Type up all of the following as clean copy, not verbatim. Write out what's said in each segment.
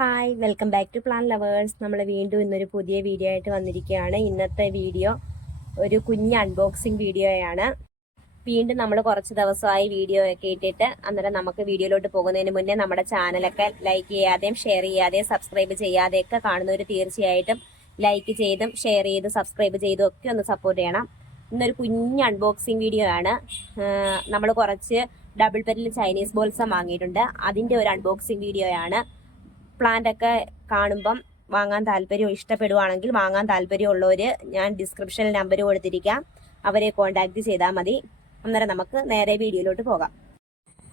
Hi, welcome back to plant lovers. നമ്മൾ വീണ്ടും ഇന്നൊരു പുതിയ വീഡിയോ ആയിട്ട് വന്നിരിക്കുകയാണ്. ഇന്നത്തെ വീഡിയോ ഒരു കുഞ്ഞ് അൺബോക്സിങ് വീഡിയോയാണ്. വീണ്ടും നമ്മൾ കുറച്ച് ദിവസമായി വീഡിയോ ഒക്കെ ഇട്ടിട്ട്, അന്നേരം നമുക്ക് വീഡിയോയിലോട്ട് പോകുന്നതിന് മുന്നേ നമ്മുടെ ചാനലൊക്കെ ലൈക്ക് ചെയ്യാതെയും ഷെയർ ചെയ്യാതെയും സബ്സ്ക്രൈബ് ചെയ്യാതെയൊക്കെ കാണുന്നവർ തീർച്ചയായിട്ടും ലൈക്ക് ചെയ്തും ഷെയർ ചെയ്ത് സബ്സ്ക്രൈബ് ചെയ്തും ഒക്കെ ഒന്ന് സപ്പോർട്ട് ചെയ്യണം. ഇന്നൊരു കുഞ്ഞ് അൺബോക്സിങ് വീഡിയോ ആണ്. നമ്മൾ കുറച്ച് ഡബിൾ പെറ്റൽ ചൈനീസ് ബോൾസം വാങ്ങിയിട്ടുണ്ട്. അതിൻ്റെ ഒരു അൺബോക്സിങ് വീഡിയോയാണ്. പ്ലാന്റ് ഒക്കെ കാണുമ്പം വാങ്ങാൻ താല്പര്യം ഇഷ്ടപ്പെടുവാണെങ്കിൽ വാങ്ങാൻ താല്പര്യമുള്ളവർ ഞാൻ ഡിസ്ക്രിപ്ഷനിൽ നമ്പർ കൊടുത്തിരിക്കാം, അവരെ കോൺടാക്ട് ചെയ്താൽ മതി. അന്നേരം നമുക്ക് നേരെ വീഡിയോയിലോട്ട് പോകാം.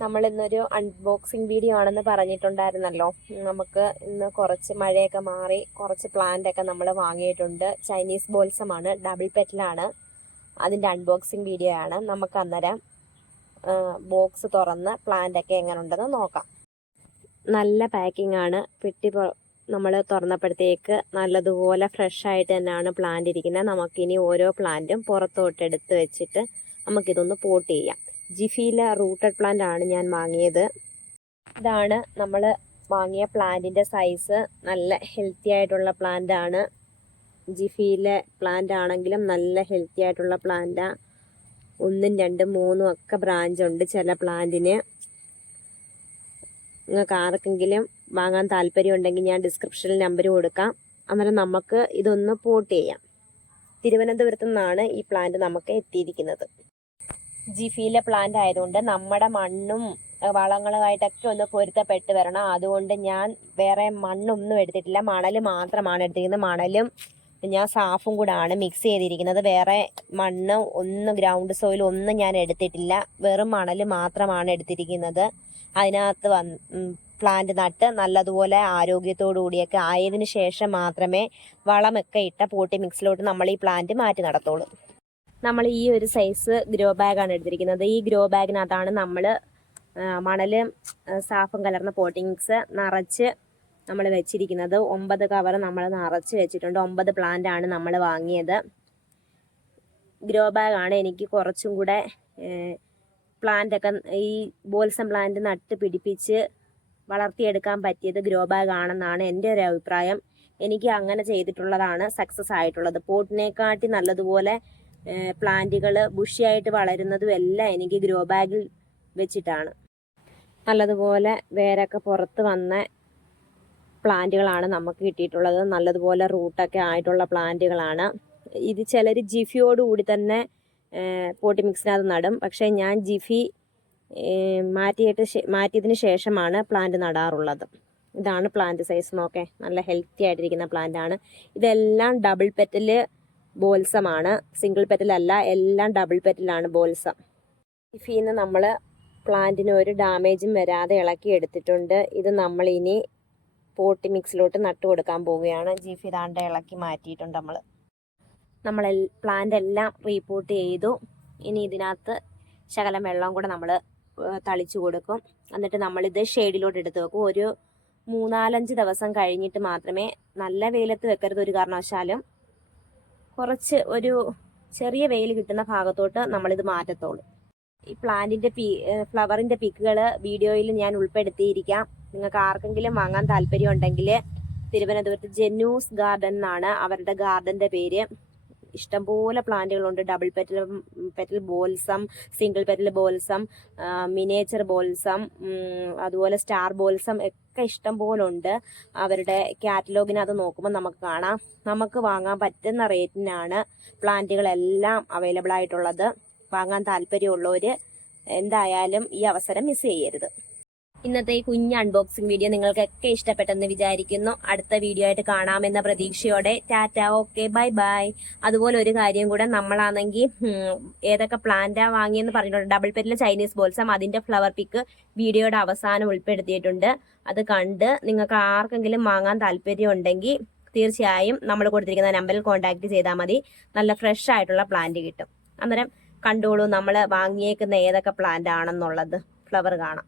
നമ്മൾ ഇന്നൊരു അൺബോക്സിങ് വീഡിയോ ആണെന്ന് പറഞ്ഞിട്ടുണ്ടായിരുന്നല്ലോ. നമുക്ക് ഇന്ന് കുറച്ച് മഴയൊക്കെ മാറി കുറച്ച് പ്ലാന്റ് ഒക്കെ നമ്മൾ വാങ്ങിയിട്ടുണ്ട്. ചൈനീസ് ബോൾസമാണ്, ഡബിൾ പെറ്റലാണ്. അതിൻ്റെ അൺബോക്സിങ് വീഡിയോ ആണ്. നമുക്ക് അന്നേരം ബോക്സ് തുറന്ന് പ്ലാന്റ് ഒക്കെ എങ്ങനെ ഉണ്ടെന്ന് നോക്കാം. നല്ല പാക്കിംഗ് ആണ്. പെട്ടി നമ്മൾ തുറന്നപ്പോഴത്തേക്ക് നല്ലതുപോലെ ഫ്രഷ് ആയിട്ട് തന്നെയാണ് പ്ലാന്റ് ഇരിക്കുന്നത്. നമുക്കിനി ഓരോ പ്ലാന്റും പുറത്തോട്ട് എടുത്ത് വെച്ചിട്ട് നമുക്കിതൊന്ന് പോട്ട് ചെയ്യാം. ജിഫിയിലെ റൂട്ടഡ് പ്ലാന്റ് ആണ് ഞാൻ വാങ്ങിയത്. ഇതാണ് നമ്മൾ വാങ്ങിയ പ്ലാന്റിൻ്റെ സൈസ്. നല്ല ഹെൽത്തി ആയിട്ടുള്ള പ്ലാന്റ് ആണ്. ജിഫിയിലെ പ്ലാന്റ് ആണെങ്കിലും നല്ല ഹെൽത്തി ആയിട്ടുള്ള പ്ലാന്റാണ്. 1, 2, 3 ഒക്കെ ബ്രാഞ്ച് ഉണ്ട് ചില പ്ലാന്റിന്. നിങ്ങൾക്ക് ആർക്കെങ്കിലും വാങ്ങാൻ താല്പര്യം ഉണ്ടെങ്കിൽ ഞാൻ ഡിസ്ക്രിപ്ഷനിൽ നമ്പർ കൊടുക്കാം. അന്നേരം നമുക്ക് ഇതൊന്ന് പോട്ട് ചെയ്യാം. തിരുവനന്തപുരത്തു നിന്നാണ് ഈ പ്ലാന്റ് നമുക്ക് എത്തിയിരിക്കുന്നത്. ജിഫിയിലെ പ്ലാന്റ് ആയതുകൊണ്ട് നമ്മുടെ മണ്ണും വളങ്ങളുമായിട്ടൊക്കെ ഒന്ന് പൊരുത്തപ്പെട്ട് വരണം. അതുകൊണ്ട് ഞാൻ വേറെ മണ്ണൊന്നും എടുത്തിട്ടില്ല, മണൽ മാത്രമാണ് എടുത്തിരിക്കുന്നത്. മണലും ഞാൻ സാഫും കൂടാണ് മിക്സ് ചെയ്തിരിക്കുന്നത്. വേറെ മണ്ണ് ഒന്നും ഗ്രൗണ്ട് സോയിൽ ഒന്നും ഞാൻ എടുത്തിട്ടില്ല, വെറും മണൽ മാത്രമാണ് എടുത്തിരിക്കുന്നത്. അതിനകത്ത് പ്ലാന്റ് നട്ട് നല്ലതുപോലെ ആരോഗ്യത്തോടു കൂടിയൊക്കെ ആയതിനു ശേഷം മാത്രമേ വളമൊക്കെ ഇട്ട പോട്ടി മിക്സിലോട്ട് നമ്മൾ ഈ പ്ലാന്റ് മാറ്റി നടത്തുള്ളൂ. നമ്മൾ ഈ ഒരു സൈസ് ഗ്രോ ബാഗാണ് എടുത്തിരിക്കുന്നത്. ഈ ഗ്രോ ബാഗിനകത്താണ് നമ്മൾ മണലും സാഫും കലർന്ന പോട്ടി മിക്സ് നിറച്ച് നമ്മൾ വെച്ചിരിക്കുന്നത്. 9 കവർ നമ്മൾ നിറച്ച് വെച്ചിട്ടുണ്ട്. 9 പ്ലാന്റ് ആണ് നമ്മൾ വാങ്ങിയത്. ഗ്രോ ബാഗാണ് എനിക്ക് കുറച്ചും കൂടെ പ്ലാന്റ് ഒക്കെ ഈ ബോൾസം പ്ലാന്റ് നട്ട് പിടിപ്പിച്ച് വളർത്തിയെടുക്കാൻ പറ്റിയത് ഗ്രോ ബാഗ് ആണെന്നാണ് എൻ്റെ ഒരു അഭിപ്രായം. എനിക്ക് അങ്ങനെ ചെയ്തിട്ടുള്ളതാണ് സക്സസ് ആയിട്ടുള്ളത്. പോട്ടിനെക്കാട്ടി നല്ലതുപോലെ പ്ലാന്റുകൾ ബുഷിയായിട്ട് വളരുന്നതും എല്ലാം എനിക്ക് ഗ്രോ ബാഗിൽ വെച്ചിട്ടാണ്. നല്ലതുപോലെ വേരൊക്കെ പുറത്ത് വന്ന പ്ലാന്റുകളാണ് നമുക്ക് കിട്ടിയിട്ടുള്ളത്. നല്ലതുപോലെ റൂട്ടൊക്കെ ആയിട്ടുള്ള പ്ലാന്റുകളാണ് ഇത്. ചിലർ ജിഫിയോടുകൂടി തന്നെ പോട്ടി മിക്സിനകത്ത് നടും. പക്ഷേ ഞാൻ ജിഫി മാറ്റിയതിന് ശേഷമാണ് പ്ലാന്റ് നടാറുള്ളത്. ഇതാണ് പ്ലാന്റ് സൈസ്. നോക്കേ, നല്ല ഹെൽത്തി ആയിട്ടിരിക്കുന്ന പ്ലാന്റ് ആണ്. ഇതെല്ലാം ഡബിൾ പെറ്റൽ ബോൾസമാണ്, സിംഗിൾ പെറ്റൽ അല്ല. എല്ലാം ഡബിൾ പെറ്റലാണ് ബോൾസം. ജിഫിയിൽ നിന്ന് നമ്മൾ പ്ലാന്റിന് ഒരു ഡാമേജും വരാതെ ഇളക്കി എടുത്തിട്ടുണ്ട്. ഇത് നമ്മളിനി പോട്ടി മിക്സിലോട്ട് നട്ടു കൊടുക്കാൻ പോവുകയാണ്. ജിഫി ദാണ്ട് ഇളക്കി മാറ്റിയിട്ടുണ്ട്. നമ്മൾ പ്ലാന്റ് എല്ലാം റീപോട്ട് ചെയ്തു. ഇനി ഇതിനകത്ത് ശകലം വെള്ളം കൂടെ നമ്മൾ തളിച്ചു കൊടുക്കും. എന്നിട്ട് നമ്മളിത് ഷെയ്ഡിലോട്ട് എടുത്ത് വെക്കും. ഒരു 3-4 ദിവസം കഴിഞ്ഞിട്ട് മാത്രമേ, നല്ല വെയിലത്ത് വെക്കരുത് ഒരു കാരണവശാലും. കുറച്ച് ഒരു ചെറിയ വെയിൽ കിട്ടുന്ന ഭാഗത്തോട്ട് നമ്മളിത് മാറ്റത്തുള്ളൂ. ഈ പ്ലാന്റിൻ്റെ ഫ്ലവറിൻ്റെ പിക്കുകൾ വീഡിയോയിൽ ഞാൻ ഉൾപ്പെടുത്തിയിരിക്കാം. നിങ്ങൾക്ക് ആർക്കെങ്കിലും വാങ്ങാൻ താല്പര്യം ഉണ്ടെങ്കിൽ തിരുവനന്തപുരത്ത് ജെന്നൂസ് ഗാർഡൻ എന്നാണ് അവരുടെ ഗാർഡൻ്റെ പേര്. ഇഷ്ടംപോലെ പ്ലാന്റുകളുണ്ട്. Double petal balsam, single petal balsam, miniature balsam, അതുപോലെ സ്റ്റാർ ബോൾസം ഒക്കെ ഇഷ്ടംപോലെ ഉണ്ട്. അവരുടെ കാറ്റലോഗിനകത്ത് നോക്കുമ്പോൾ നമുക്ക് കാണാം. നമുക്ക് വാങ്ങാൻ പറ്റുന്ന റേറ്റിനാണ് പ്ലാന്റുകളെല്ലാം അവൈലബിൾ ആയിട്ടുള്ളത്. വാങ്ങാൻ താല്പര്യമുള്ളവർ എന്തായാലും ഈ അവസരം മിസ് ചെയ്യരുത്. ഇന്നത്തെ ഈ കുഞ്ഞ് അൺബോക്സിംഗ് വീഡിയോ നിങ്ങൾക്കൊക്കെ ഇഷ്ടപ്പെട്ടെന്ന് വിചാരിക്കുന്നു. അടുത്ത വീഡിയോ ആയിട്ട് കാണാമെന്ന പ്രതീക്ഷയോടെ ടാറ്റ, ഓക്കെ, ബൈ ബൈ. അതുപോലെ ഒരു കാര്യം കൂടെ, നമ്മളാണെങ്കിൽ ഏതൊക്കെ പ്ലാന്റാ വാങ്ങിയെന്ന് പറഞ്ഞിട്ടുണ്ട്. ഡബിൾ പെറ്റൽ ചൈനീസ് ബോൾസം, അതിന്റെ ഫ്ലവർ പിക്ക് വീഡിയോയുടെ അവസാനം ഉൾപ്പെടുത്തിയിട്ടുണ്ട്. അത് കണ്ട് നിങ്ങൾക്ക് ആർക്കെങ്കിലും വാങ്ങാൻ താല്പര്യം ഉണ്ടെങ്കിൽ തീർച്ചയായും നമ്മൾ കൊടുത്തിരിക്കുന്ന നമ്പറിൽ കോൺടാക്ട് ചെയ്താൽ മതി. നല്ല ഫ്രഷ് ആയിട്ടുള്ള പ്ലാന്റ് കിട്ടും. അന്നേരം കണ്ടോളൂ നമ്മൾ വാങ്ങിയേക്കുന്ന ഏതൊക്കെ പ്ലാന്റ് ആണെന്നുള്ളത്. ഫ്ലവർ കാണാം.